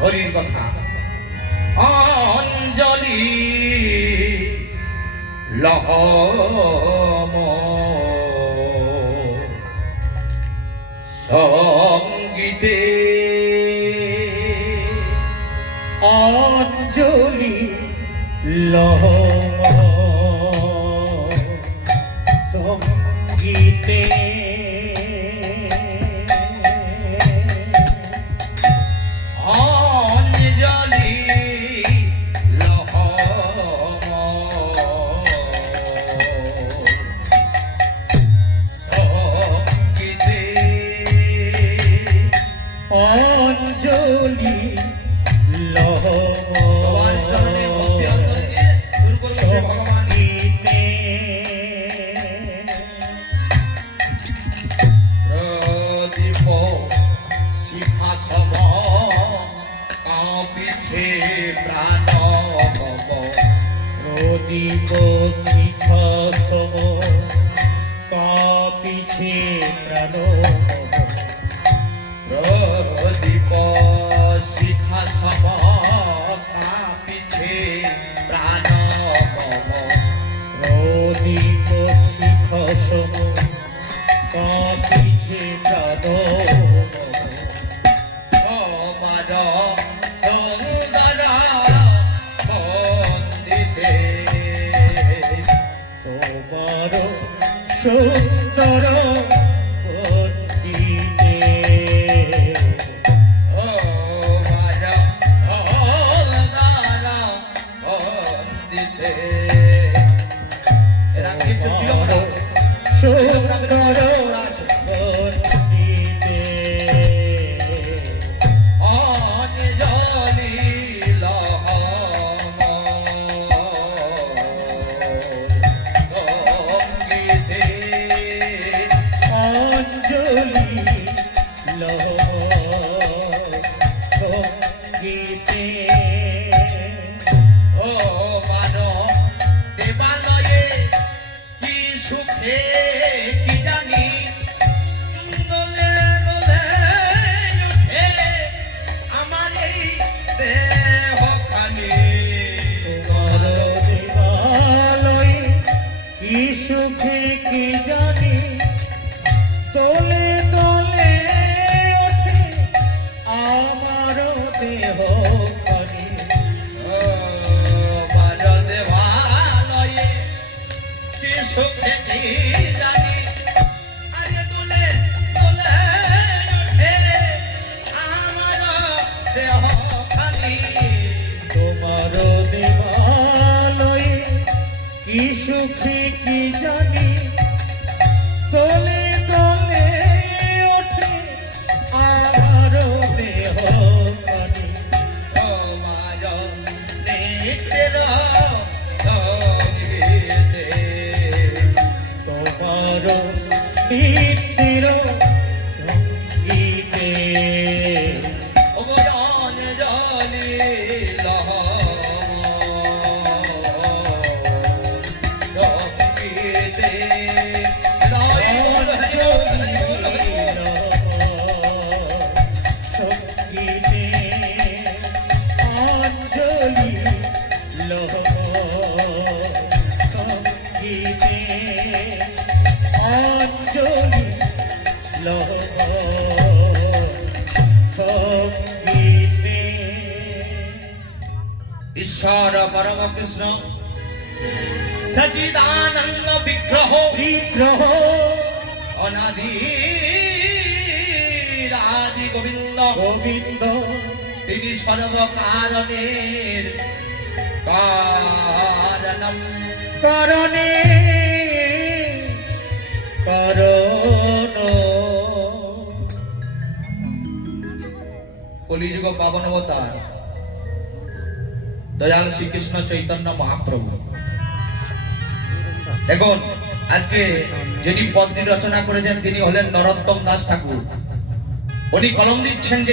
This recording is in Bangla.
হরির কথা। অঞ্জলি লহম সঙ্গীতে, অঞ্জলি লহম সঙ্গীতে, অঞ্জলি লহম সঙ্গীতে, অঞ্জলি লহম সবার চরণে ভক্তি অঞ্জলি দিয়ে শুরু করলেন ভগবান। প্রদীপ শিখা সম কাঁপিছে প্রাণ মম, প্রদীপ শিখা সম কাঁপিছে প্রাণ মম, প্রদীপ শিখা সম কাঁপিছে প্রাণ মম, প্রদীপ শিখা সম কাঁপিছে প্রাণ মম, তোমার সুন্দর বন্দিতে, তোমার সুন্দর বন্দিতে, তোমার সুন্দর বন্দিতে। এরা কিন্তু জিওরা, সুন্দর বন্দিতে, অঞ্জলি লহম সঙ্গীতে, অঞ্জলি লহম সঙ্গীতে, ও মানব দেবালয়ে কি সুখে কি জানি, দোলে দোলে ওঠে আমার এই দেহখানি। তোমার দেবালয়ে কি সুখে কি জানি, তোলে তোলে ওঠে আমার দেহ খানি, ও মানব দেবালয়ে কি সুখে কি জানি, আরে দোলে দোলে ওঠে আমার দেহখানি। তোমার দেবালয়ে কি সুখে কি জানি, তোলে তোলে ওঠে আমার দেহ খানি, তোমার নিত্যের সঙ্গীতে, তোমার নিত্যের সঙ্গীতে, ওগো অঞ্জলি লহম সঙ্গীতে। জয় বল হরি বল হরি বল হরি বল। সঙ্গীতে, অঞ্জলি লহম সঙ্গীতে, অঞ্জলি লহম সঙ্গীতে। ঈশ্বর পরম কৃষ্ণ সচিদানন্দ বিগ্রহ বিগ্রহ অনাদি আদি গোবিন্দ, গোবিন্দ, তিনি সর্বকারণের কারণম, করণে করণ, কলিযুগ পাবন অবতার দয়াল শ্রীকৃষ্ণ চৈতন্য মহাপ্রভু। দেখুন আজকে যিনি পদটি রচনা করেছেন তিনি হলেন নরোত্তম দাস ঠাকুর। উনি কলম দিচ্ছেন যে